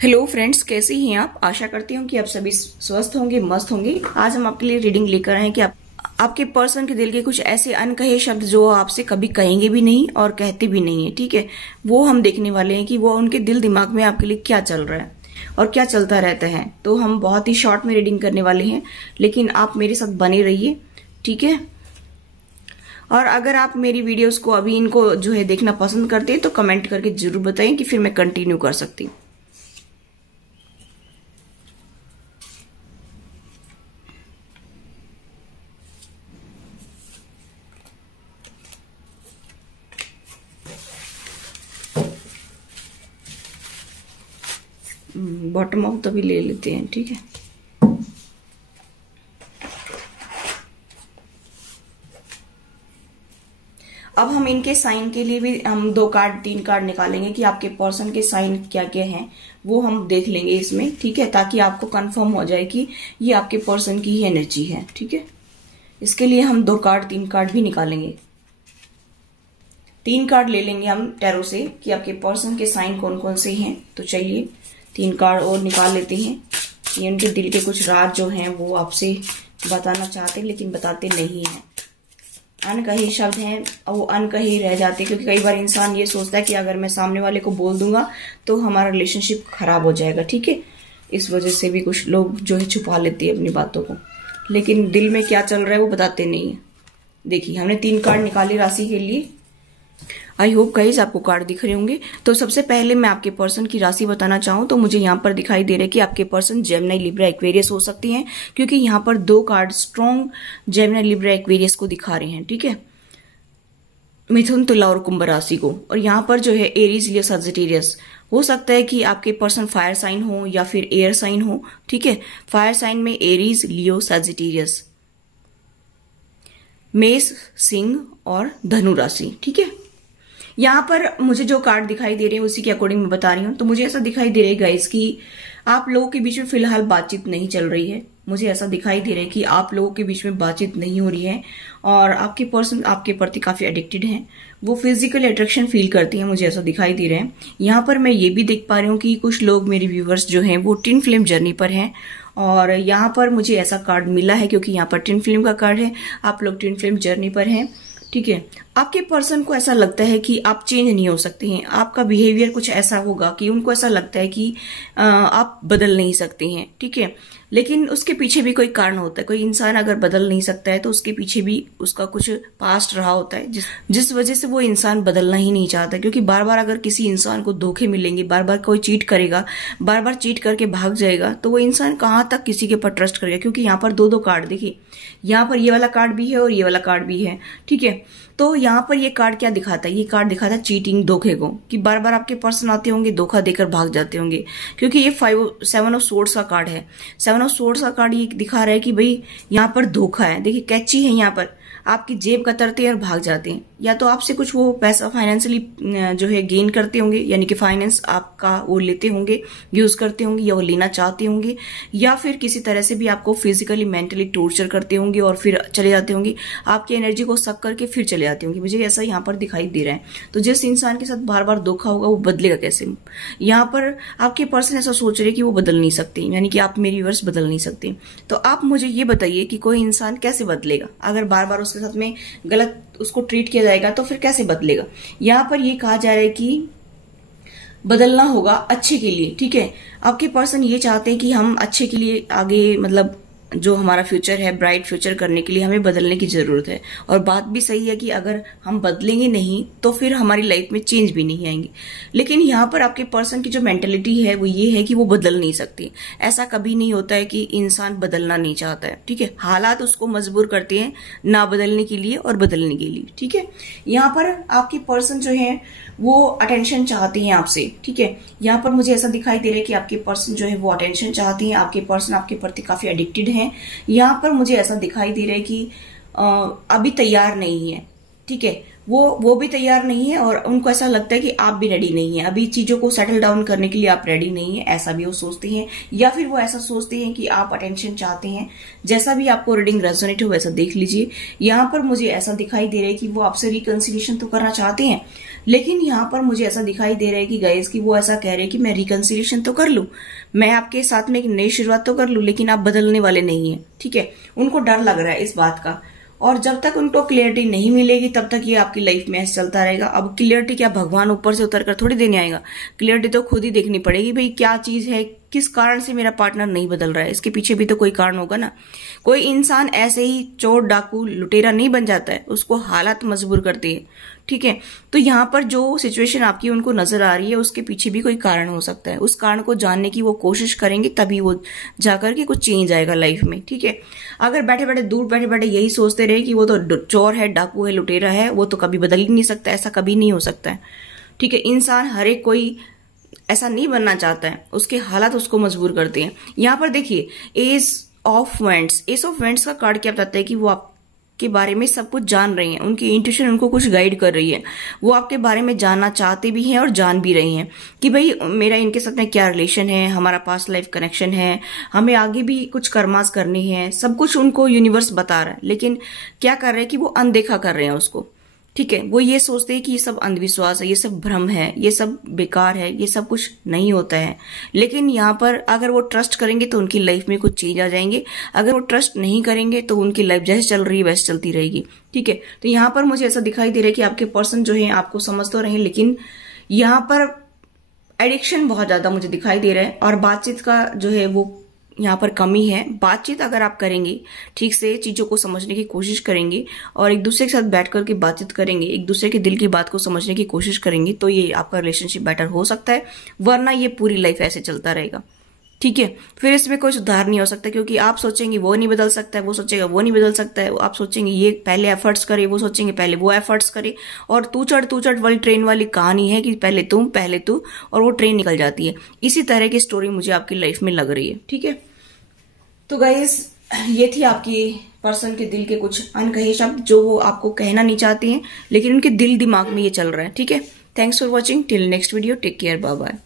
Hello friends, कैसे हैं आप। आशा करती हूँ कि आप सभी स्वस्थ होंगे, मस्त होंगे। आज हम आपके लिए रीडिंग लेकर आए हैं कि आपके पर्सन के दिल के कुछ ऐसे अनकहे शब्द जो आपसे कभी कहेंगे भी नहीं और कहते भी नहीं है। ठीक है, वो हम देखने वाले हैं कि वो उनके दिल दिमाग में आपके लिए क्या चल रहा है और क्या चलता रहता है। तो हम बहुत ही शॉर्ट में रीडिंग करने वाले हैं, लेकिन आप मेरे साथ बने रहिए, ठीक है। और अगर आप मेरी वीडियोस को अभी इनको जो है देखना पसंद करते हैं तो कमेंट करके जरूर बताएं कि फिर मैं कंटिन्यू कर सकती हूँ। बॉटम ऑफ तभी ले लेते हैं, ठीक है। अब हम इनके साइन के लिए भी हम 2 कार्ड 3 कार्ड निकालेंगे कि आपके पर्सन के साइन क्या क्या हैं, वो हम देख लेंगे इसमें, ठीक है, ताकि आपको कंफर्म हो जाए कि ये आपके पर्सन की ही एनर्जी है, ठीक है। इसके लिए हम 2 कार्ड 3 कार्ड भी निकालेंगे। 3 कार्ड ले लेंगे हम टैरो से कि आपके पर्सन के साइन कौन कौन से हैं। तो चलिए 3 कार्ड और निकाल लेते हैं। ये उनके दिल के कुछ राज जो हैं वो आपसे बताना चाहते हैं लेकिन बताते नहीं हैं। अनकहे शब्द हैं, वो अनकहे रह जाते हैं, क्योंकि कई बार इंसान ये सोचता है कि अगर मैं सामने वाले को बोल दूंगा तो हमारा रिलेशनशिप खराब हो जाएगा, ठीक है। इस वजह से भी कुछ लोग जो है छुपा लेते हैं अपनी बातों को, लेकिन दिल में क्या चल रहा है वो बताते नहीं है। देखिए हमने 3 कार्ड निकाले राशि के लिए। आई होप गाइस आपको कार्ड दिख रहे होंगे। तो सबसे पहले मैं आपके पर्सन की राशि बताना चाहूँ तो मुझे यहाँ पर दिखाई दे रहा है कि आपके पर्सन जेमिनी लिब्रा एक्वेरियस हो सकती हैं, क्योंकि यहाँ पर 2 card strong Gemini Libra Aquarius को दिखा रहे हैं, ठीक है। मिथुन, तुला और कुंभ राशि को। और यहाँ पर जो है एरीज, लियो, सजिटेरियस हो सकता है कि आपके पर्सन फायर साइन हो या फिर एयर साइन हो, ठीक है। फायर साइन में एरीज, लियो, सजिटेरियस, मेष, सिंह और धनु राशि, ठीक है। यहाँ पर मुझे जो कार्ड दिखाई दे रहे हैं उसी के अकॉर्डिंग मैं बता रही हूँ। तो मुझे ऐसा दिखाई दे रहा है गाइस कि आप लोगों के बीच में फिलहाल बातचीत नहीं चल रही है। मुझे ऐसा दिखाई दे रहा है कि आप लोगों के बीच में बातचीत नहीं हो रही है और आपके पर्सन आपके प्रति काफी एडिक्टेड हैं। वो फिजिकल अट्रैक्शन फील करती हैं, मुझे ऐसा दिखाई दे रहा है। यहाँ पर मैं ये भी देख पा रही हूँ कि कुछ लोग मेरे व्यूवर्स जो हैं वो ट्विन फ्लेम जर्नी पर हैं। और यहाँ पर मुझे ऐसा कार्ड मिला है क्योंकि यहाँ पर ट्विन फ्लेम का कार्ड है। आप लोग ट्विन फ्लेम जर्नी पर हैं, ठीक है। आपके पर्सन को ऐसा लगता है कि आप चेंज नहीं हो सकते हैं। आपका बिहेवियर कुछ ऐसा होगा कि उनको ऐसा लगता है कि आप बदल नहीं सकते हैं, ठीक है। लेकिन उसके पीछे भी कोई कारण होता है। कोई इंसान अगर बदल नहीं सकता है तो उसके पीछे भी उसका कुछ पास्ट रहा होता है जिस वजह से वो इंसान बदलना ही नहीं चाहता। क्योंकि बार बार अगर किसी इंसान को धोखे मिलेंगे, बार बार कोई चीट करेगा, बार बार चीट करके भाग जाएगा, तो वो इंसान कहाँ तक किसी के ऊपर ट्रस्ट करेगा। क्योंकि यहाँ पर 2 कार्ड देखिए, यहाँ पर ये वाला कार्ड भी है और ये वाला कार्ड भी है, ठीक है। तो यहाँ पर ये कार्ड क्या दिखाता है? ये कार्ड दिखाता है चीटिंग, धोखे को, कि बार बार आपके पर्सन आते होंगे, धोखा देकर भाग जाते होंगे। क्योंकि ये 7 ऑफ सोर्ड्स का कार्ड है। 7 ऑफ सोर्ड्स का कार्ड ये दिखा रहा है कि भाई यहाँ पर धोखा है। देखिए कैची है, यहाँ पर आपकी जेब कतरते हैं और भाग जाते हैं। या तो आपसे कुछ वो पैसा फाइनेंशियली जो है गेन करते होंगे, यानी कि फाइनेंस आपका वो लेते होंगे, यूज करते होंगे या वो लेना चाहते होंगे, या फिर किसी तरह से भी आपको फिजिकली मेंटली टॉर्चर करते होंगे और फिर चले जाते होंगे। आपकी एनर्जी को सक करके फिर चले जाते होंगे। मुझे ऐसा यहाँ पर दिखाई दे रहा है। तो जिस इंसान के साथ बार बार धोखा होगा वो बदलेगा कैसे? यहाँ पर आपके पर्सन ऐसा सोच रहे कि वो बदल नहीं सकते, यानी कि आप मेरी व्यूअर्स बदल नहीं सकते। तो आप मुझे ये बताइए कि कोई इंसान कैसे बदलेगा? अगर बार बार उसके साथ में गलत उसको ट्रीट किया जाएगा तो फिर कैसे बदलेगा? यहाँ पर ये कहा जा रहा है कि बदलना होगा अच्छे के लिए, ठीक है। आपके पर्सन ये चाहते हैं कि हम अच्छे के लिए आगे, मतलब जो हमारा फ्यूचर है, ब्राइट फ्यूचर करने के लिए हमें बदलने की जरूरत है। और बात भी सही है कि अगर हम बदलेंगे नहीं तो फिर हमारी लाइफ में चेंज भी नहीं आएंगे। लेकिन यहाँ पर आपके पर्सन की जो मेंटेलिटी है वो ये है कि वो बदल नहीं सकती। ऐसा कभी नहीं होता है कि इंसान बदलना नहीं चाहता है, ठीक है। हालात उसको मजबूर करते हैं ना बदलने के लिए और बदलने के लिए, ठीक है। यहाँ पर आपके पर्सन जो है वो अटेंशन चाहते हैं आपसे, ठीक है। यहाँ पर मुझे ऐसा दिखाई दे रहा है कि आपके पर्सन जो है वो अटेंशन चाहते हैं। आपके पर्सन आपके प्रति काफी एडिक्टेड हैं। यहाँ पर मुझे ऐसा दिखाई दे रहा है कि अभी तैयार नहीं है, ठीक है। वो भी तैयार नहीं है और उनको ऐसा लगता है कि आप भी रेडी नहीं है, अभी चीजों को सेटल डाउन करने के लिए आप रेडी नहीं है, ऐसा भी वो सोचते हैं। या फिर वो ऐसा सोचते हैं कि आप अटेंशन चाहते हैं। जैसा भी आपको रीडिंग रेजोनेट हो वैसा देख लीजिए। यहाँ पर मुझे ऐसा दिखाई दे रहा है कि वो आपसे रिकंसिलिएशन तो करना चाहते हैं, लेकिन यहाँ पर मुझे ऐसा दिखाई दे रहा है कि गाइस कि वो ऐसा कह रहे हैं कि मैं रिकंसिलिएशन तो कर लूं, मैं आपके साथ में एक नई शुरुआत तो कर लूं, लेकिन आप बदलने वाले नहीं है। ठीक है, उनको डर लग रहा है इस बात का, और जब तक उनको क्लियरिटी नहीं मिलेगी तब तक ये आपकी लाइफ में ऐसे चलता रहेगा। अब क्लियरिटी क्या भगवान ऊपर से उतर कर थोड़ी देने आएगा, क्लियरिटी तो खुद ही देखनी पड़ेगी। भाई क्या चीज है, किस कारण से मेरा पार्टनर नहीं बदल रहा है, इसके पीछे भी तो कोई कारण होगा ना। कोई इंसान ऐसे ही चोर डाकू लुटेरा नहीं बन जाता है, उसको हालात मजबूर करती है। ठीक है, तो यहाँ पर जो सिचुएशन आपकी उनको नजर आ रही है उसके पीछे भी कोई कारण हो सकता है, उस कारण को जानने की वो कोशिश करेंगे, तभी वो जाकर के कुछ चेंज आएगा लाइफ में। ठीक है, अगर बैठे बैठे दूर बैठे बैठे यही सोचते रहे कि वो तो चोर है, डाकू है, लुटेरा है, वो तो कभी बदल ही नहीं सकता, ऐसा कभी नहीं हो सकता है। ठीक है, इंसान हर एक कोई ऐसा नहीं बनना चाहता है, उसके हालात उसको मजबूर करते हैं। यहाँ पर देखिए एस ऑफ वेंट्स का कार्ड क्या बताता है कि वो आपके बारे में सब कुछ जान रही हैं, उनकी इंट्यूशन उनको कुछ गाइड कर रही है, वो आपके बारे में जानना चाहते भी हैं और जान भी रही हैं कि भाई मेरा इनके साथ में क्या रिलेशन है, हमारा पास्ट लाइफ कनेक्शन है, हमें आगे भी कुछ कर्मास करनी है, सब कुछ उनको यूनिवर्स बता रहा है। लेकिन क्या कर रहे हैं कि वो अनदेखा कर रहे हैं उसको। ठीक है, वो ये सोचते हैं कि ये सब अंधविश्वास है, ये सब भ्रम है, ये सब बेकार है, ये सब कुछ नहीं होता है। लेकिन यहाँ पर अगर वो ट्रस्ट करेंगे तो उनकी लाइफ में कुछ चेंज आ जाएंगे, अगर वो ट्रस्ट नहीं करेंगे तो उनकी लाइफ जैसे चल रही है वैसे चलती रहेगी। ठीक है, तो यहाँ पर मुझे ऐसा दिखाई दे रहा है कि आपके पर्सन जो है आपको समझ तो रहे, लेकिन यहाँ पर एडिक्शन बहुत ज्यादा मुझे दिखाई दे रहा है और बातचीत का जो है वो यहाँ पर कमी है। बातचीत अगर आप करेंगे, ठीक से चीजों को समझने की कोशिश करेंगे और एक दूसरे के साथ बैठ करके बातचीत करेंगे, एक दूसरे के दिल की बात को समझने की कोशिश करेंगे, तो ये आपका रिलेशनशिप बेटर हो सकता है, वरना ये पूरी लाइफ ऐसे चलता रहेगा। ठीक है, फिर इसमें कोई सुधार नहीं हो सकता, क्योंकि आप सोचेंगे वो नहीं बदल सकता है, वो सोचेगा वो नहीं बदल सकता है, आप सोचेंगे ये पहले एफर्ट्स करे, वो सोचेंगे पहले वो एफर्ट्स करे, और तू चढ़ वाली ट्रेन वाली कहानी है कि पहले तू, और वो ट्रेन निकल जाती है। इसी तरह की स्टोरी मुझे आपकी लाइफ में लग रही है। ठीक है, तो गाइस ये थी आपकी पर्सन के दिल के कुछ अनकहे शब्द जो वो आपको कहना नहीं चाहते हैं, लेकिन उनके दिल दिमाग में ये चल रहा है। ठीक है, thanks for watching, till next video, take care, bye bye.